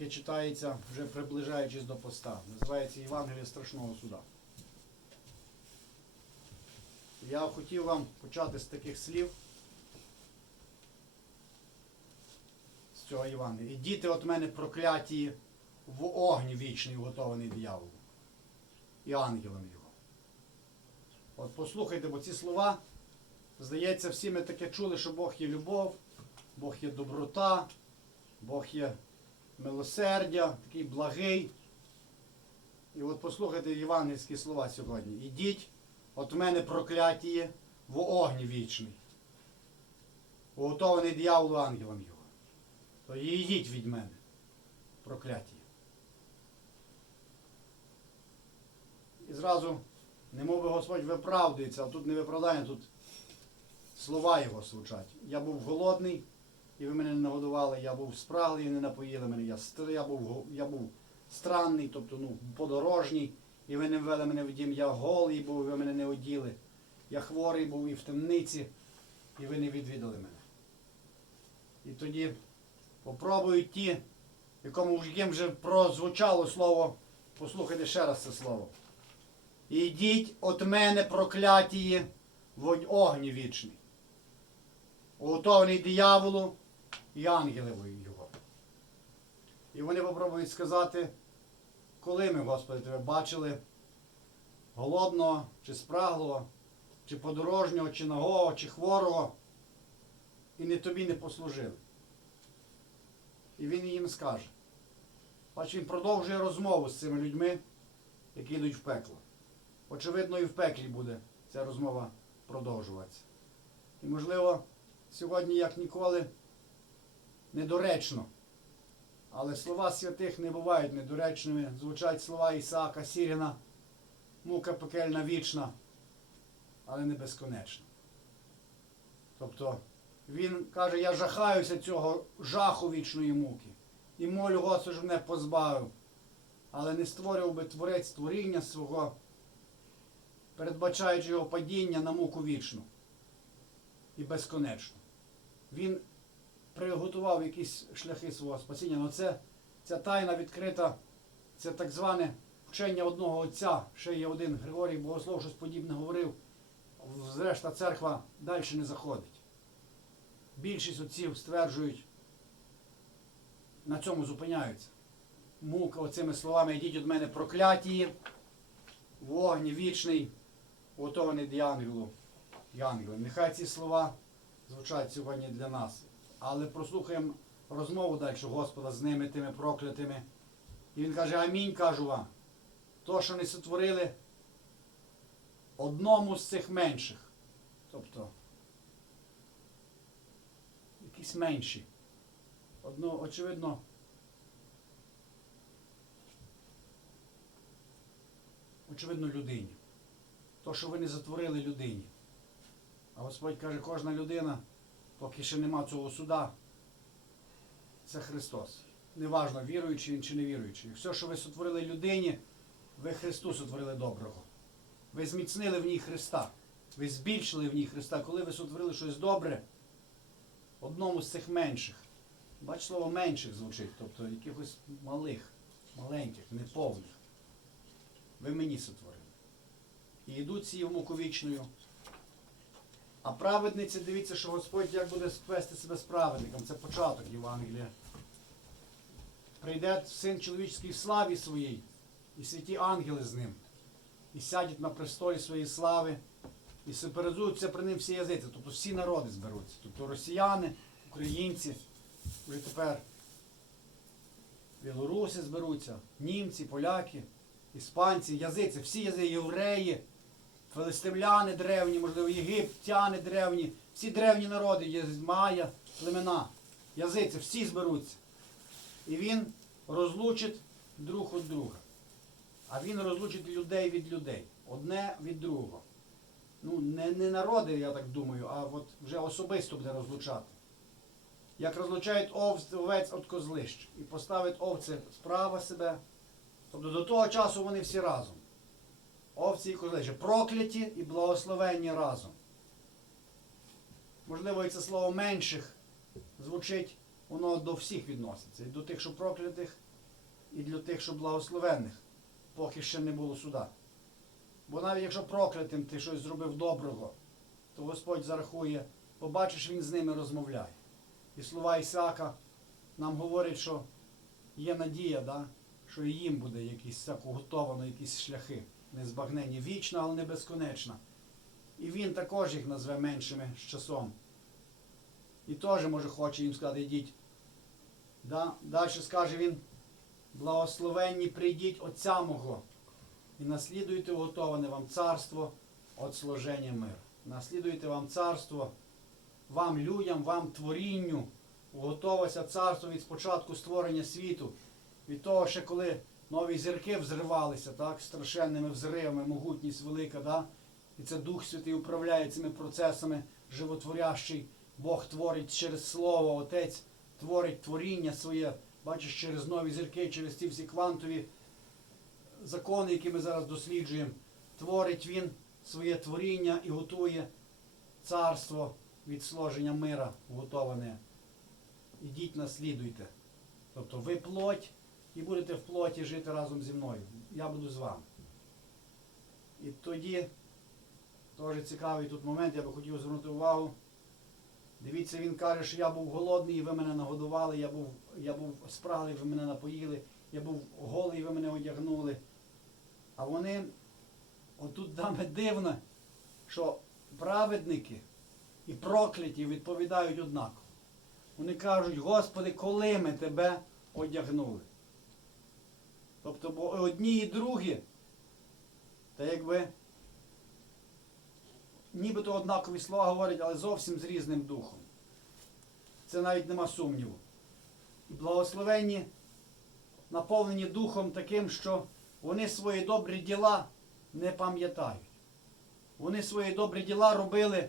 яке читається вже приближаючись до поста. Називається Євангеліє страшного суда. Я хотів вам почати з таких слів. З цього Євангелія. І діти от мене прокляті в огні вічний, готований дияволу. І ангелам його. От послухайте, бо ці слова, здається, всі ми таке чули, що Бог є любов, Бог є доброта, Бог є милосердя, такий благий. І от послухайте євангельські слова сьогодні. Ідіть, от мене прокляття в огні вічний. Уготований дияволу ангелам його. То і йдіть від мене, прокляття. І зразу, не мов би Господь виправдується, а тут не виправдання, тут слова його звучать. Я був голодний, і ви мене не нагодували, я був спраглий не напоїли мене. Я, я, був, я був странний, тобто ну, подорожній, і ви не ввели мене в дім. Я голий був, ви мене не оділи. Я хворий був і в темниці, і ви не відвідали мене. І тоді попробують ті, якому їм вже прозвучало слово, послухайте ще раз це слово. Ідіть от мене прокляті в огні вічний, уготований дияволу і ангелевою його. І вони попробують сказати, коли ми, Господи, тебе бачили голодного, чи спраглого, чи подорожнього, чи нагого, чи хворого, і не тобі не послужили. І він їм скаже. Бач, він продовжує розмову з цими людьми, які йдуть в пекло. Очевидно, і в пеклі буде ця розмова продовжуватися. І, можливо, сьогодні, як ніколи, недоречно. Але слова святих не бувають недоречними. Звучать слова Ісаака Сіріна, мука пекельна вічна, але не безконечна. Тобто він каже, я жахаюся цього жаху вічної муки. І молю Господи, щоб мене позбавив. Але не створював би творець творіння свого, передбачаючи його падіння на муку вічну і безконечну. Він приготував якісь шляхи свого спасіння. але це, ця тайна відкрита, це так зване вчення одного отця. Ще є один Григорій Богослов, щось подібне говорив. Зрешта церква далі не заходить. Більшість отців стверджують, на цьому зупиняються. Мука оцими словами йдіть від мене прокляті, вогні вічний, готований для ангелу. Нехай ці слова звучать сьогодні для нас. Але прослухаємо розмову далі Господа з ними, тими проклятими. І він каже, амінь кажу вам. То, що не сотворили одному з цих менших. Тобто якісь менші. Одно, очевидно, очевидно, людині. То, що ви не затворили людині. А Господь каже, кожна людина, поки ще нема цього суда, це Христос. Неважно, віруючий він чи не віруючий. Все, що ви сотворили людині, ви Христу сотворили доброго. Ви зміцнили в ній Христа. Ви збільшили в ній Христа. Коли ви сотворили щось добре, одному з цих менших. Бач, слово менших звучить, тобто якихось малих, маленьких, неповних. Ви мені сотворили. І йдуть ці в А праведниці, дивіться, що Господь як буде вести себе з праведником. Це початок Євангелія. Прийде син чоловічський в славі своїй, і святі ангели з ним, і сядуть на престолі своєї слави, і суперезуються при ним всі язиці, тобто всі народи зберуться. Тобто росіяни, українці, вже тепер білоруси зберуться, німці, поляки, іспанці, язиці, всі язики, євреї, филистимляни древні, можливо, єгиптяни древні, всі древні народи, є Майя, племена, язиці, всі зберуться. І він розлучить друг від друга. А він розлучить людей від людей, одне від другого. Ну, не, не народи, я так думаю, а от вже особисто буде розлучати. Як розлучають овць, овець від козлищ і поставить овце справа себе. Тобто до того часу вони всі разом. Овці і козлища. Прокляті і благословенні разом. Можливо, і це слово менших звучить, воно до всіх відноситься. І до тих, що проклятих, і для тих, що благословенних, поки ще не було суда. Бо навіть якщо проклятим ти щось зробив доброго, то Господь зарахує, побачиш, він з ними розмовляє. І слова Ісаака нам говорять, що є надія, да? що і їм буде якісь так уготовано, якісь шляхи, незбагнені, вічна, але не безконечна. І він також їх назве меншими з часом. І теж, може, хоче їм сказати, йдіть. Да? Далі скаже він, благословенні прийдіть Отця мого і наслідуйте уготоване вам царство от служення миру. Наслідуйте вам царство, вам людям, вам творінню, уготовося царство від спочатку створення світу, від того, ще коли нові зірки взривалися, так, страшенними взривами, могутність велика, да? і це Дух Святий управляє цими процесами животворящий. Бог творить через Слово, Отець творить творіння своє, бачиш, через нові зірки, через ці всі квантові закони, які ми зараз досліджуємо. Творить Він своє творіння і готує царство від сложення мира готоване. Ідіть, наслідуйте. Тобто ви плоть і будете в плоті жити разом зі мною. Я буду з вами. І тоді, теж цікавий тут момент, я би хотів звернути увагу. Дивіться, він каже, що я був голодний, і ви мене нагодували, я був, я був спраглий, ви мене напоїли, я був голий, ви мене одягнули. А вони, отут даме дивно, що праведники і прокляті відповідають однаково. Вони кажуть, Господи, коли ми тебе одягнули? Тобто, бо одні і другі, та якби нібито однакові слова говорять, але зовсім з різним духом. Це навіть нема сумніву. І благословенні, наповнені духом таким, що вони свої добрі діла не пам'ятають. Вони свої добрі діла робили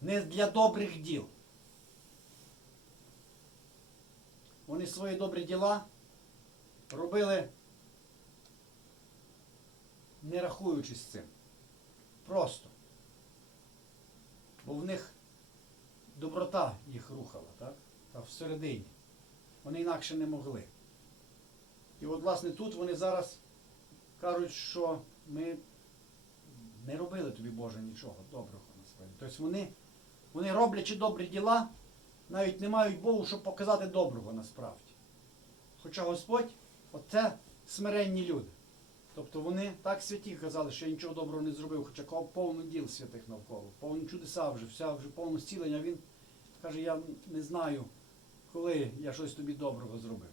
не для добрих діл. Вони свої добрі діла робили, не рахуючись цим. Просто. Бо в них доброта їх рухала, так? Та всередині. Вони інакше не могли. І от, власне, тут вони зараз кажуть, що ми не робили тобі, Боже, нічого доброго насправді. Тобто вони, вони роблячи добрі діла, навіть не мають Богу, щоб показати доброго насправді. Хоча Господь, оце смиренні люди. Тобто вони так святі казали, що я нічого доброго не зробив, хоча повно діл святих навколо, повно чудеса вже, вся вже повно зцілення. Він каже, я не знаю, коли я щось тобі доброго зробив.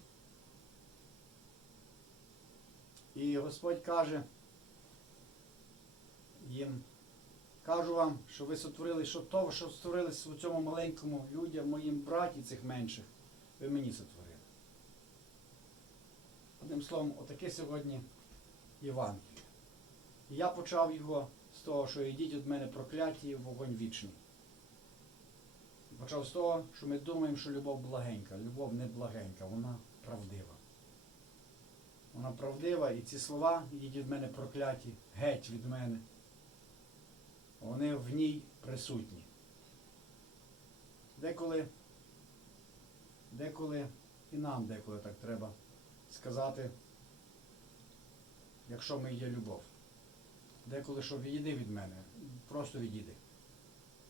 І Господь каже їм, кажу вам, що ви сотворили, що то, що створили в цьому маленькому людям, моїм браті цих менших, ви мені сотворили. Одним словом, отаке сьогодні Євангеліє. І я почав його з того, що йдіть від мене прокляті в вогонь вічний. Почав з того, що ми думаємо, що любов благенька. Любов не благенька, вона правдива. Вона правдива, і ці слова, йдіть від мене прокляті, геть від мене. Вони в ній присутні. Деколи, деколи і нам деколи так треба сказати, якщо ми є любов. Деколи що відійди від мене, просто відійди.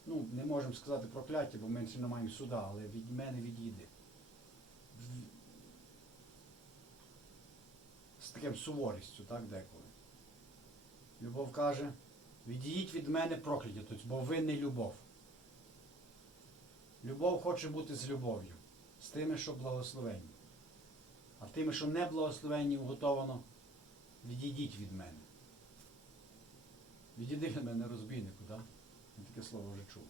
Ну, не можемо сказати прокляття, бо ми ще не маємо суда, але від мене відійди. З таким суворістю, так, деколи. Любов каже, відійдіть від мене прокляті, тобто, бо ви не любов. Любов хоче бути з любов'ю, з тими, що благословенні. А тими, що не благословенні, уготовано, відійдіть від мене. Відійди від мене розбійнику, так? Я таке слово вже чув.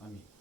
Амінь.